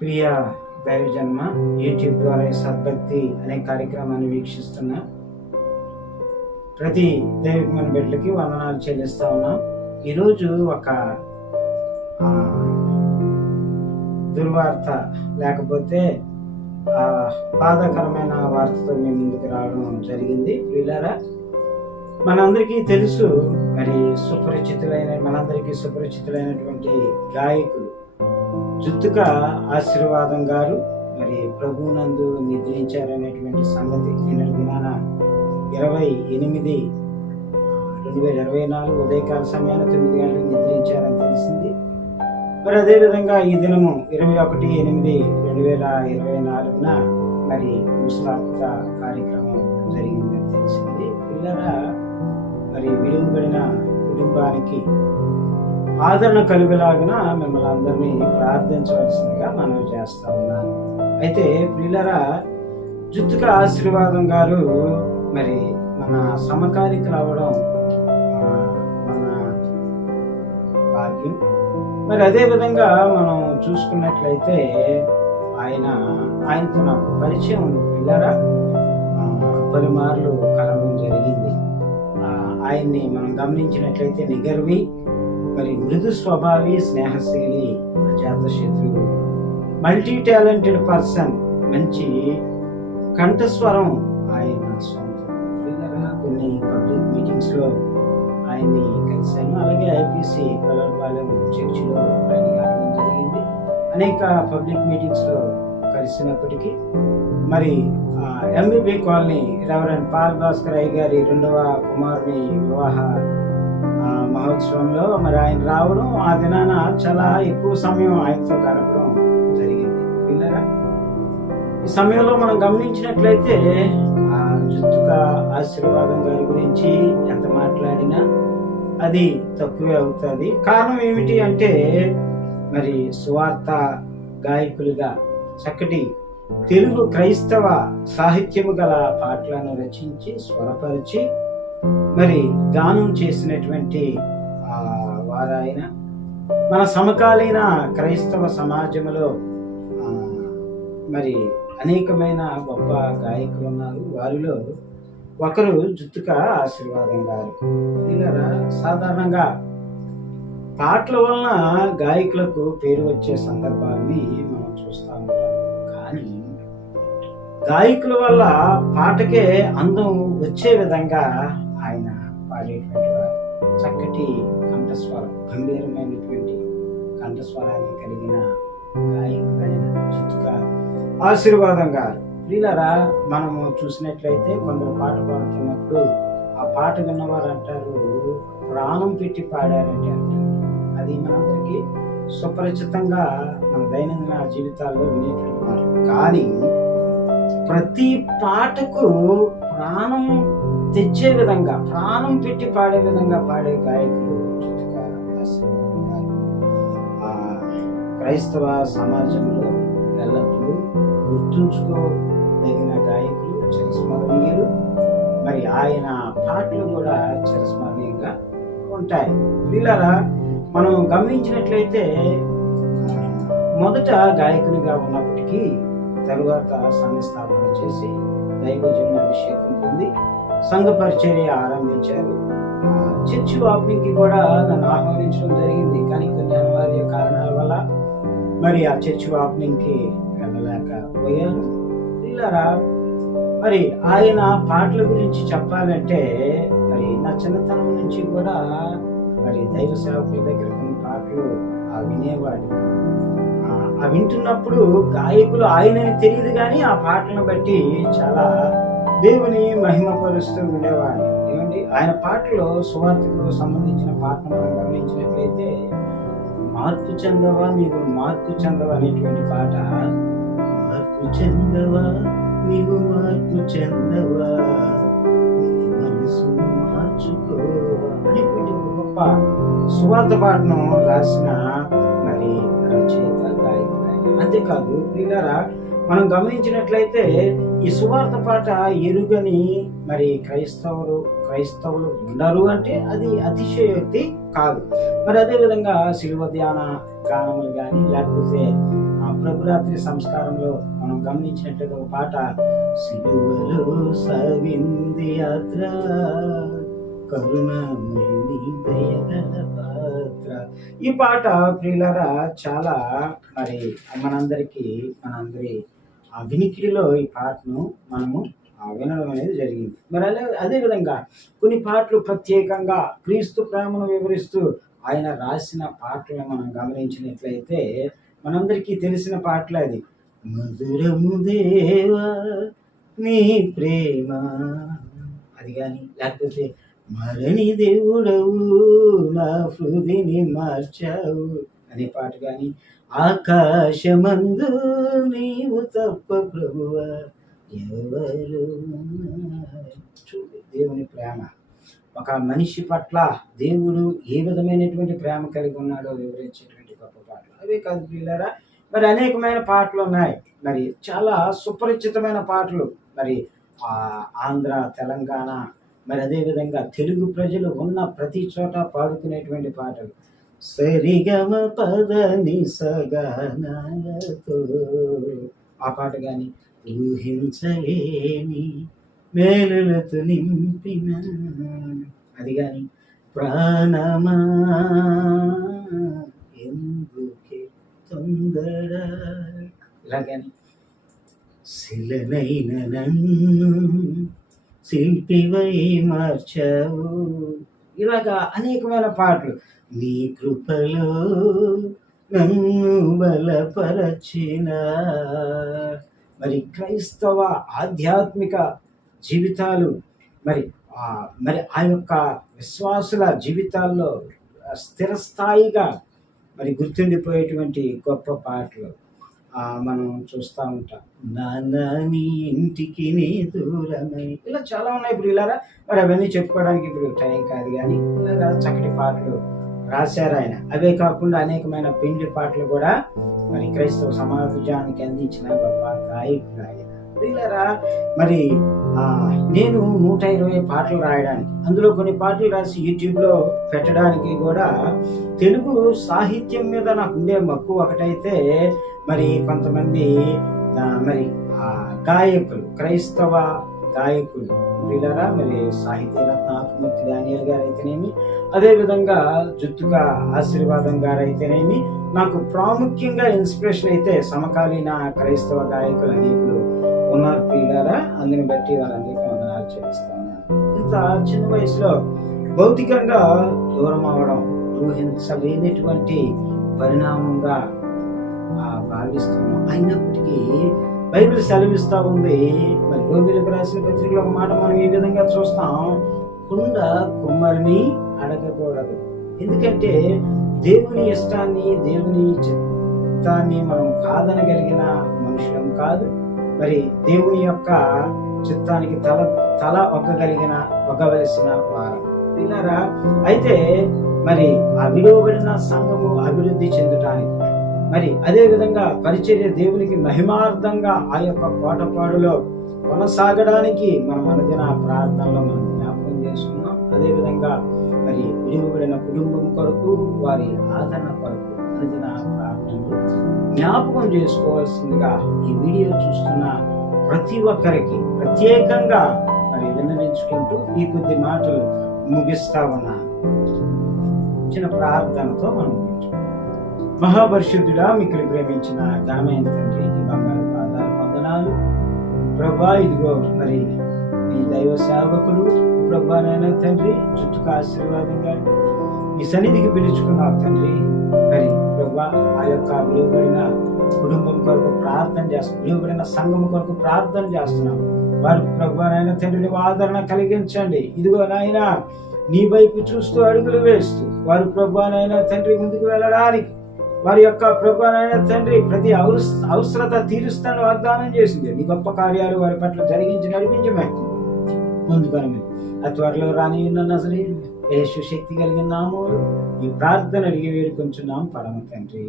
ప్రియ దైవజన్మ YouTube ద్వారా ఈ సద్భక్తి అనే కార్యక్రమాన్ని వీక్షిస్తున్నా ప్రతి దైవికమైన బిడ్డలకి వందనాలు చెల్లిస్తా ఉన్నాం. ఈరోజు ఒక దుర్వార్త లేకపోతే బాధాకరమైన వార్తతో మీ ముందుకు రావడం జరిగింది. వీళ్ళారా? మనందరికీ తెలుసు మరి సుపరిచితులైన మనందరికీ సుపరిచితులైనటువంటి గాయకులు జుత్తుక ఆశీర్వాదం గారు మరి ప్రభునందు నిద్రించారనేటువంటి సంగతి నిన్నటి దినాన ఇరవై ఎనిమిది రెండు వేల ఇరవై నాలుగు ఉదయకాల సమయాన తొమ్మిది గంటలకు నిద్రించారని తెలిసింది. మరి అదేవిధంగా ఈ దినము ఇరవై ఒకటి ఎనిమిది రెండు వేల ఇరవై నాలుగున మరి పుస్తక కార్యక్రమం జరిగిందని తెలిసింది. పిల్లల మరి విలువబడిన కుటుంబానికి ఆదరణ కలుగులాగిన మిమ్మల్ని అందరినీ ప్రార్థించవలసిందిగా మనం చేస్తా ఉన్నాను అయితే పిల్లరా జుత్తుక ఆశీర్వాదం గారు మరి మన సమకాలికలు రావడం మన భాగ్యం. మరి అదే విధంగా మనం చూసుకున్నట్లయితే ఆయన ఆయనతో నాకు పరిచయం ఉంది పిల్లరా పలుమార్లు కలవడం జరిగింది. ఆయన్ని మనం గమనించినట్లయితే నిగర్వి మరి మృదు స్వభావి స్నేహశీలి అజాత శత్రువు మల్టీ టాలెంటెడ్ పర్సన్ మంచి కంఠస్వరం ఆయన సొంతం. కొన్ని పబ్లిక్ మీటింగ్స్లో ఆయన్ని కలిశాను. అలాగే ఐపీసీ కలర్పాలెం చర్చిలో ఆయన కలవడం జరిగింది. అనేక పబ్లిక్ మీటింగ్స్లో కలిసినప్పటికీ మరి MBB colony reverend Paul Bhaskar అయ్య గారి రెండవ కుమారుని వివాహ మహోత్సవంలో మరి ఆయన రావడం ఆ దినాన చాలా ఎక్కువ సమయం ఆయనతో గడపడం జరిగింది. పిల్లరా ఈ సమయంలో మనం గమనించినట్లయితే ఆ జుత్తుక ఆశీర్వాదం గారి గురించి ఎంత మాట్లాడినా అది తక్కువే అవుతుంది. కారణం ఏమిటి అంటే మరి సువార్త గాయకులుగా చక్కటి తెలుగు క్రైస్తవ సాహిత్యము గల పాటలను రచించి స్వరపరిచి మరి గానం చేసినటువంటి వారాయన మన సమకాలీన క్రైస్తవ సమాజంలో మరి అనేకమైన గొప్ప గాయకులు ఉన్నారు. వారిలో ఒకరు జుత్తుక ఆశీర్వాదం గారు. సాధారణంగా పాటల వలన గాయకులకు పేరు వచ్చే సందర్భాన్ని మనం చూస్తూ ఉంటాం. కానీ గాయకుల వల్ల పాటకే అందం వచ్చే విధంగా పాడేటువంటి వారు చక్కటి కంఠస్వరం గంభీరమైనటువంటి కంఠస్వరాన్ని కలిగిన గాయకుడైన చిత్తుగా ఆశీర్వాదం గారు వీళ్ళరా మనము చూసినట్లయితే కొందరు పాట పాడుతున్నప్పుడు ఆ పాట విన్నవారు అంటారు ప్రాణం పెట్టి పాడారంటే అంటారు. అది మనందరికీ సుపరిచితంగా మన దైనందిన జీవితాల్లో వినేటువంటి మాట కానీ ప్రతి పాటకు ప్రాణం తెచ్చే విధంగా ప్రాణం పెట్టి పాడే విధంగా పాడే గాయకులు ఆ క్రైస్తవ సమాజంలో ఎల్లప్పుడూ గుర్తుంచుకోదగిన గాయకులు చిరస్మరణీయులు. మరి ఆయన పాటలు కూడా చిరస్మరణీయంగా ఉంటాయి. వీళ్ళరా మనం గమనించినట్లయితే మొదట గాయకునిగా ఉన్నప్పటికీ తరువాత సంఘ స్థాపన చేసి దైవజన అభిషేకం పొంది సంఘ పరిచర్య ఆరంభించారు. చర్చి ఓపెనింగ్కి కూడా నన్ను ఆహ్వానించడం జరిగింది. కానీ కొన్ని అనివార్య కారణాల వల్ల మరి ఆ చర్చి ఓపెనింగ్కి వెళ్ళలేకపోయాను. పిల్లరా మరి ఆయన పాటల గురించి చెప్పాలంటే మరి నా చిన్నతనం నుంచి కూడా మరి దైవ సేవకుల దగ్గర కొన్ని పాటలు ఆ వినేవాడు. ఆ, ఆ వింటున్నప్పుడు గాయకులు ఆయనని తెలియదు కానీ ఆ పాటలను బట్టి చాలా దేవుని మహిమపరుస్తూ ఉండేవాడు. ఏమండి? ఆయన పాటలో సువార్తకు సంబంధించిన పాటను మనం గమనించినట్లయితే మార్పు చెందవా నీవు మార్పు చెందవా అనేటువంటి పాట. మార్పు చెందవా నీవు మార్పు చెందవా మనసు మార్చుకో అనేటువంటి గొప్ప సువార్త పాటను రాసిన మరి రచయిత గాయకుడు ఆయన. అంతేకాదు పిల్లరా మనం గమనించినట్లయితే ఈ సువార్త పాట ఎరుగని మరి క్రైస్తవులు క్రైస్తవులు ఉండరు అంటే అది అతిశయోక్తి కాదు. మరి అదేవిధంగా శిల్వ ధ్యాన గానములు కానీ లేకపోతే ప్రభురాత్రి సంస్కారంలో మనం గమనించినట్లయితే ఒక పాట సిలువలో సవింది యాత్ర కరుణమణి దయగల పాత్ర. ఈ పాట ప్రియులరా చాలా మరి మనందరికీ మనందరి ఆ వినికిడిలో ఈ పాటను మనము వినడం అనేది జరిగింది. మరి అదే అదేవిధంగా కొన్ని పాటలు ప్రత్యేకంగా క్రీస్తు ప్రేమను వివరిస్తూ ఆయన రాసిన పాటలను మనం గమనించినట్లయితే మనందరికీ తెలిసిన పాటలు అది. మధురము దేవా నీ ప్రేమ అది కానీ లేకపోతే మరణి దేవుడవు నా హృదిని మార్చావు అనే పాట కానీ ఆకాశమందు నీవు తప్ప ప్రభువ ఎవరు చూడు దేవుని ప్రేమ. ఒక మనిషి పట్ల దేవుడు ఏ విధమైనటువంటి ప్రేమ కలిగి ఉన్నాడో వివరించేటువంటి గొప్ప పాటలు. అవే కాదు పిల్లరా మరి అనేకమైన పాటలు ఉన్నాయి. మరి చాలా సుపరిచితమైన పాటలు. మరి ఆంధ్ర తెలంగాణ మరి అదేవిధంగా తెలుగు ప్రజలు ఉన్న ప్రతి చోట పాడుకునేటువంటి పాటలు. సరిగమ పద నిసగానాలతో ఆ పాట కానీ ఊహించలేని మేలులతో నింపిన అది కానీ ప్రాణమా? ఎందుకే తొందర? ఇలా కానీ శిలనైన నన్ను శిల్పివై మార్చావు. ఇలాగా అనేకమైన పాటలు నీ కృపలో నన్ను బలపరచిన. మరి క్రైస్తవ ఆధ్యాత్మిక జీవితాలు మరి ఆ మరి ఆ యొక్క విశ్వాసుల జీవితాల్లో స్థిరస్థాయిగా మరి గుర్తుండిపోయేటువంటి గొప్ప పాటలు మనం చూస్తూ ఉంటాం. నాన్న నీ ఇంటికి నీ దూరమై. ఇలా చాలా ఉన్నాయి ఇప్పుడు ఇలారా? మరి అవన్నీ చెప్పుకోవడానికి ఇప్పుడు టైం కాదు కానీ ఇలాగా చక్కటి పాటలు రాశారు ఆయన. అవే కాకుండా అనేకమైన పిండి పాటలు కూడా మరి క్రైస్తవ సమాజానికి అందించిన గొప్ప గాయకుడు ఆయన. ప్రియులరా మరి నేను నూట ఇరవై పాటలు రాయడానికి అందులో కొన్ని పాటలు రాసి యూట్యూబ్లో పెట్టడానికి కూడా తెలుగు సాహిత్యం మీద నాకు ఉండే మక్కువ ఒకటైతే మరి కొంతమంది మరి గాయకులు క్రైస్తవ గాయకులు. వీళ్ళరా మరి సాహిత్య రత్న ఆత్మూర్తి దానియల్ గారు అయితేనేమి అదేవిధంగా జుత్తుగా ఆశీర్వాదం గారు అయితేనేమి నాకు ప్రాముఖ్యంగా ఇన్స్పిరేషన్ అయితే సమకాలీన క్రైస్తవ గాయకులు అనేకులు ఉన్నారు ప్రియులారా. అందుని బట్టి వాళ్ళందరికీ వందనాలు చేస్తా ఇంత చిన్న వయసులో భౌతికంగా దూరం అవ్వడం ఊహించలేనటువంటి పరిణామంగా భావిస్తున్నాం. అయినప్పటికీ బైబిల్ సెలవిస్తా ఉంది. మరి గోబిలకు రాసిన పత్రికలో ఒక మాట మనం ఈ విధంగా చూస్తాం. కుండ కుమ్మరిని అడగకూడదు. ఎందుకంటే దేవుని ఇష్టాన్ని దేవుని చిత్తాన్ని మనం కాదనగలిగిన మనుషులం కాదు. మరి దేవుని యొక్క చిత్తానికి తల తల ఒగ్గగలిగిన ఒగ్గవలసిన వారం. వీళ్ళారా అయితే మరి ఆ విలువబడిన సంఘము అభివృద్ధి చెందటానికి మరి అదే విధంగా పరిచర్య దేవునికి మహిమార్థంగా ఆ యొక్క కోటపాడులో కొనసాగడానికి మనం అనుదిన ప్రార్థనలో మనం జ్ఞాపకం చేసుకున్నాం. అదేవిధంగా మరి విడివబడిన కుటుంబం కొరకు వారి ఆదరణ కొరకు అనుదిన ప్రార్థనలు జ్ఞాపకం చేసుకోవాల్సిందిగా ఈ వీడియో చూస్తున్న ప్రతి ఒక్కరికి ప్రత్యేకంగా మరి విన్నవించుకుంటూ ఈ కొద్ది మాటలు ముగిస్తా ఉన్నాను. చిన్న ప్రార్థనతో మనం ముగించుకుంటాం మహాపరిశుద్ధుడా మీకు ప్రేమించిన ఘనమైన తండ్రి ఈ బంగారు పాదాలు వందనాలు. ప్రభా ఇదిగో మరి నీ దైవ సేవకులు ప్రభా నాయన తండ్రి చుట్టుకు ఆశీర్వాదంగా ఈ సన్నిధికి పిలుచుకున్నావు తండ్రి. మరి ప్రభా ఆ యొక్క విలువబడిన కుటుంబం కొరకు ప్రార్థన చేస్తున్నాం విలువబడిన సంఘం కొరకు ప్రార్థన చేస్తున్నాం వారి ప్రభా నాయన తండ్రి ఆదరణ కలిగించండి. ఇదిగో నాయన నీ వైపు చూస్తూ అడుగులు వేస్తూ వారు ప్రభా నాయన తండ్రి ముందుకు వెళ్ళడానికి వారి యొక్క ప్రభానైన తండ్రి ప్రతి అవసరత తీరుస్తాను వాగ్దానం చేసింది. నీ గొప్ప కార్యాలు వారి పట్ల జరిగించి నడిపించమని. ముందుకొని ఆ త్వరలో రాని ఉన్న అసలు యేసు శక్తి కలిగిన నామములు ఈ ప్రార్థన అడిగి వేడుకొంచున్నాం పరమ తండ్రి.